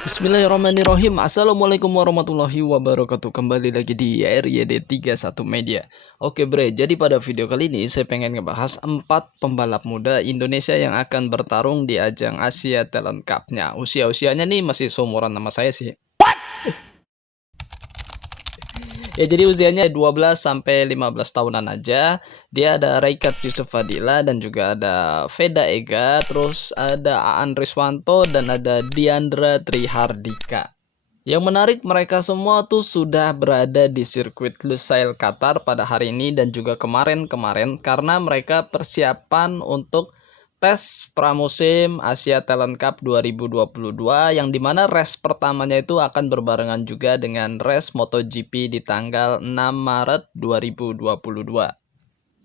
Bismillahirrahmanirrahim. Assalamualaikum warahmatullahi wabarakatuh. Kembali lagi di RYD 31 Media. Oke bre, jadi pada video kali ini saya pengen ngebahas 4 pembalap muda Indonesia yang akan bertarung di ajang Asia Talent Cup-nya. Usia-usianya nih masih seumuran nama saya sih. Ya jadi usianya 12 sampai 15 tahunan aja. Dia ada Raikat Yusuf Fadila dan juga ada Veda Ega, terus ada Aan Riswanto dan ada Diandra Trihardika. Yang menarik mereka semua tuh sudah berada di sirkuit Lusail Qatar pada hari ini dan juga kemarin-kemarin karena mereka persiapan untuk tes pramusim Asia Talent Cup 2022 yang dimana race pertamanya itu akan berbarengan juga dengan race MotoGP di tanggal 6 Maret 2022.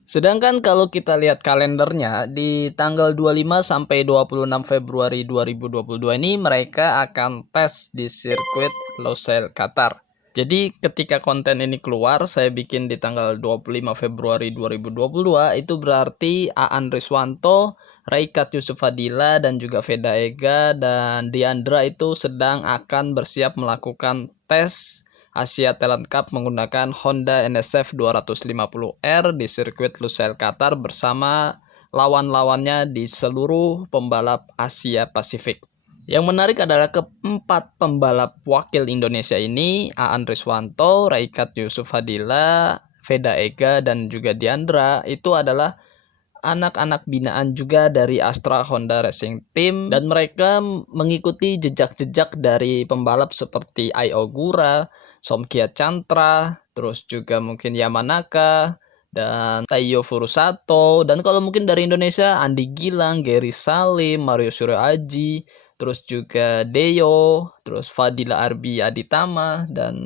Sedangkan kalau kita lihat kalendernya di tanggal 25 sampai 26 Februari 2022 ini mereka akan tes di sirkuit Losail Qatar. Jadi ketika konten ini keluar saya bikin di tanggal 25 Februari 2022 itu berarti Aan Riswanto, Raikat Yusuf Fadila dan juga Veda Ega dan Diandra itu sedang akan bersiap melakukan tes Asia Talent Cup menggunakan Honda NSF 250R di sirkuit Lusail Qatar bersama lawan-lawannya di seluruh pembalap Asia Pasifik. Yang menarik adalah keempat pembalap wakil Indonesia ini, Aan Riswanto, Raikat Yusuf Fadila, Veda Ega, dan juga Diandra, itu adalah anak-anak binaan juga dari Astra Honda Racing Team dan mereka mengikuti jejak-jejak dari pembalap seperti Ai Ogura, Somkia Chantra, terus juga mungkin Yamanaka dan Taiyo Furusato, dan kalau mungkin dari Indonesia Andi Gilang, Gary Salim, Mario Suryo Aji, terus juga Deyo, terus Fadila Arbi Aditama dan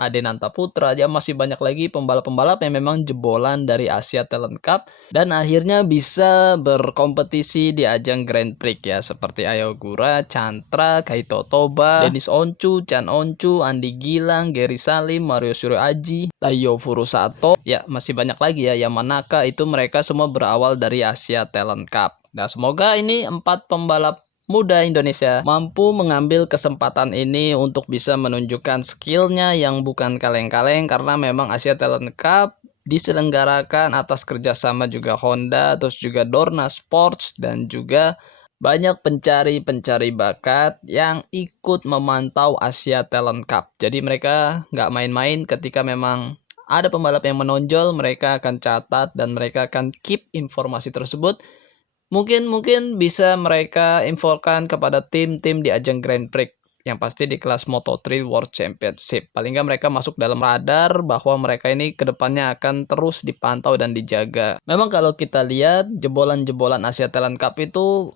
Adenanta Putra. Ya masih banyak lagi pembalap-pembalap yang memang jebolan dari Asia Talent Cup dan akhirnya bisa berkompetisi di ajang Grand Prix ya seperti Ayogura, Chantra, Kaito Toba, Dennis Oncu, Chan Oncu, Andi Gilang, Gary Salim, Mario Suryo Aji, Taiyo Furusato. Ya masih banyak lagi ya Yamanaka, itu mereka semua berawal dari Asia Talent Cup. Nah semoga ini 4 pembalap muda Indonesia mampu mengambil kesempatan ini untuk bisa menunjukkan skillnya yang bukan kaleng-kaleng karena memang Asia Talent Cup diselenggarakan atas kerjasama juga Honda, terus juga Dorna Sports dan juga banyak pencari-pencari bakat yang ikut memantau Asia Talent Cup. Jadi mereka nggak main-main ketika memang ada pembalap yang menonjol, mereka akan catat dan mereka akan keep informasi tersebut. Mungkin bisa mereka infokan kepada tim-tim di ajang Grand Prix yang pasti di kelas Moto3 World Championship. Paling nggak mereka masuk dalam radar bahwa mereka ini kedepannya akan terus dipantau dan dijaga. Memang kalau kita lihat jebolan-jebolan Asia Talent Cup itu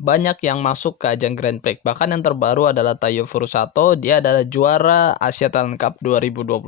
banyak yang masuk ke ajang Grand Prix. Bahkan yang terbaru adalah Taiyo Furusato. Dia adalah juara Asia Talent Cup 2021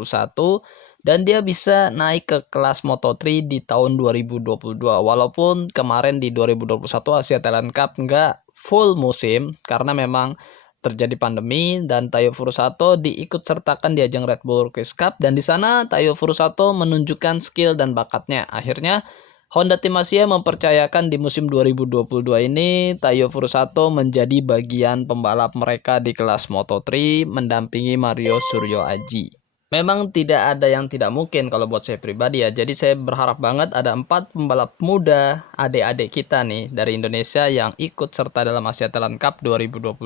dan dia bisa naik ke kelas Moto3 di tahun 2022. Walaupun kemarin di 2021 Asia Talent Cup nggak full musim karena memang terjadi pandemi dan Taiyo Furusato diikut sertakan di ajang Red Bull Rookies Cup dan di sana Taiyo Furusato menunjukkan skill dan bakatnya. Akhirnya Honda Tim Asia mempercayakan di musim 2022 ini Taiyo Furusato menjadi bagian pembalap mereka di kelas Moto3 mendampingi Mario Suryo Aji. Memang tidak ada yang tidak mungkin kalau buat saya pribadi ya. Jadi saya berharap banget ada 4 pembalap muda adik-adik kita nih dari Indonesia yang ikut serta dalam Asia Talent Cup 2022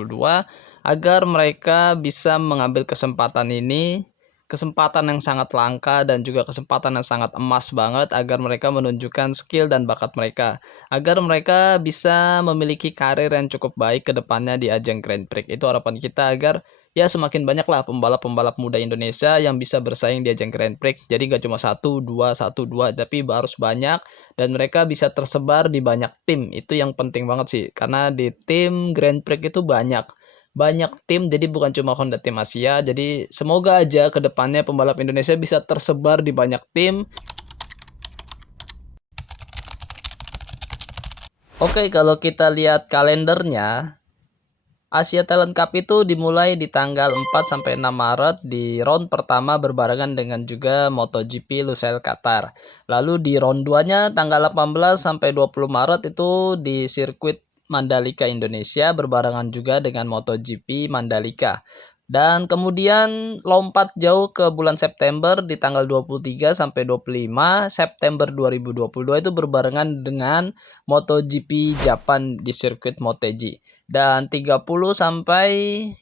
agar mereka bisa mengambil kesempatan ini, kesempatan yang sangat langka dan juga kesempatan yang sangat emas banget agar mereka menunjukkan skill dan bakat mereka agar mereka bisa memiliki karir yang cukup baik ke depannya di ajang Grand Prix. Itu harapan kita agar ya semakin banyaklah pembalap-pembalap muda Indonesia yang bisa bersaing di ajang Grand Prix. Jadi gak cuma satu dua tapi harus banyak dan mereka bisa tersebar di banyak tim. Itu yang penting banget sih karena di tim Grand Prix itu banyak tim, jadi bukan cuma Honda Tim Asia. Jadi semoga aja ke depannya pembalap Indonesia bisa tersebar di banyak tim. Oke, kalau kita lihat kalendernya, Asia Talent Cup itu dimulai di tanggal 4 sampai 6 Maret di round pertama berbarengan dengan juga MotoGP Lusail Qatar. Lalu di round 2-nya tanggal 18 sampai 20 Maret itu di sirkuit Mandalika Indonesia berbarengan juga dengan MotoGP Mandalika. Dan kemudian lompat jauh ke bulan September di tanggal 23 sampai 25 September 2022 itu berbarengan dengan MotoGP Japan di sirkuit Motegi. Dan 30 sampai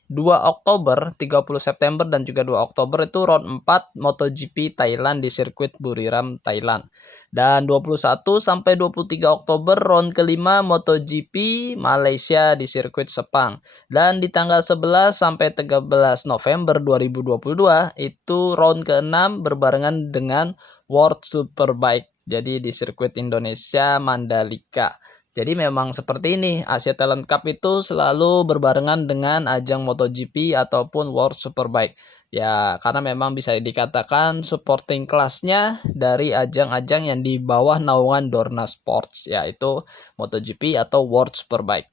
2 Oktober, 30 September dan juga 2 Oktober itu round 4 MotoGP Thailand di sirkuit Buriram, Thailand. Dan 21 sampai 23 Oktober round kelima MotoGP Malaysia di sirkuit Sepang. Dan di tanggal 11 sampai 13 November 2022 itu round ke-6 berbarengan dengan World Superbike. Jadi di sirkuit Indonesia Mandalika. Jadi memang seperti ini, Asia Talent Cup itu selalu berbarengan dengan ajang MotoGP ataupun World Superbike. Ya, karena memang bisa dikatakan supporting kelasnya dari ajang-ajang yang di bawah naungan Dorna Sports, yaitu MotoGP atau World Superbike.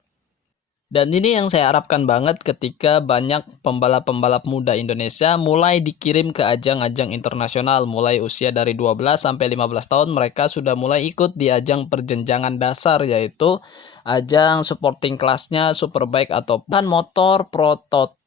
Dan ini yang saya harapkan banget ketika banyak pembalap-pembalap muda Indonesia mulai dikirim ke ajang-ajang internasional. Mulai usia dari 12 sampai 15 tahun mereka sudah mulai ikut di ajang perjenjangan dasar, yaitu ajang supporting kelasnya Superbike atau motor prototype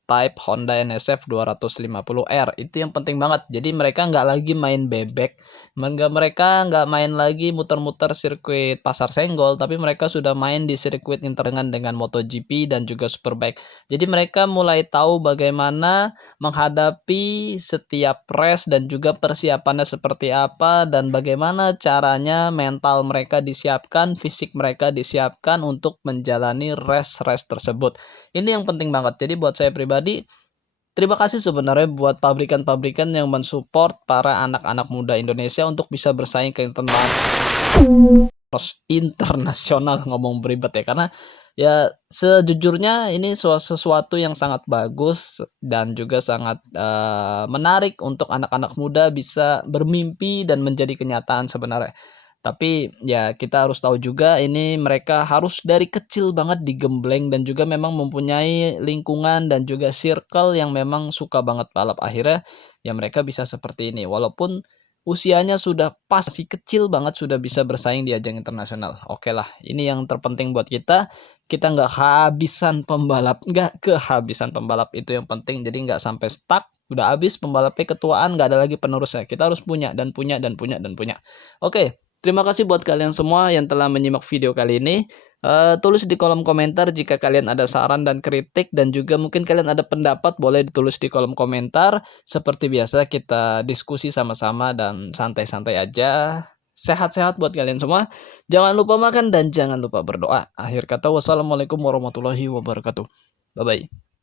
Honda NSF 250R. Itu yang penting banget. Jadi mereka nggak lagi main bebek, mereka nggak main lagi muter-muter sirkuit Pasar Senggol, tapi mereka sudah main di sirkuit internasional dengan MotoGP dan juga Superbike. Jadi mereka mulai tahu bagaimana menghadapi setiap race dan juga persiapannya seperti apa, dan bagaimana caranya mental mereka disiapkan, fisik mereka disiapkan untuk menjalani race-race tersebut. Ini yang penting banget. Jadi buat saya pribadi, terima kasih sebenarnya buat pabrikan-pabrikan yang mensupport para anak-anak muda Indonesia untuk bisa bersaing ke internasional, ngomong beribet ya, karena ya sejujurnya ini sesuatu yang sangat bagus dan juga sangat menarik untuk anak-anak muda bisa bermimpi dan menjadi kenyataan sebenarnya. Tapi ya kita harus tahu juga ini mereka harus dari kecil banget digembleng dan juga memang mempunyai lingkungan dan juga circle yang memang suka banget balap. Akhirnya ya mereka bisa seperti ini. Walaupun usianya sudah pas, masih kecil banget sudah bisa bersaing di ajang internasional. Oke lah, ini yang terpenting buat kita. Kita nggak kehabisan pembalap itu yang penting. Jadi nggak sampai stuck. Udah habis pembalapnya ketuaan, nggak ada lagi penerusnya. Kita harus punya dan punya dan punya dan punya. Oke. Terima kasih buat kalian semua yang telah menyimak video kali ini. Tulis di kolom komentar jika kalian ada saran dan kritik, dan juga mungkin kalian ada pendapat, boleh ditulis di kolom komentar. Seperti biasa kita diskusi sama-sama dan santai-santai aja. Sehat-sehat buat kalian semua. Jangan lupa makan dan jangan lupa berdoa. Akhir kata, wassalamualaikum warahmatullahi wabarakatuh. Bye-bye.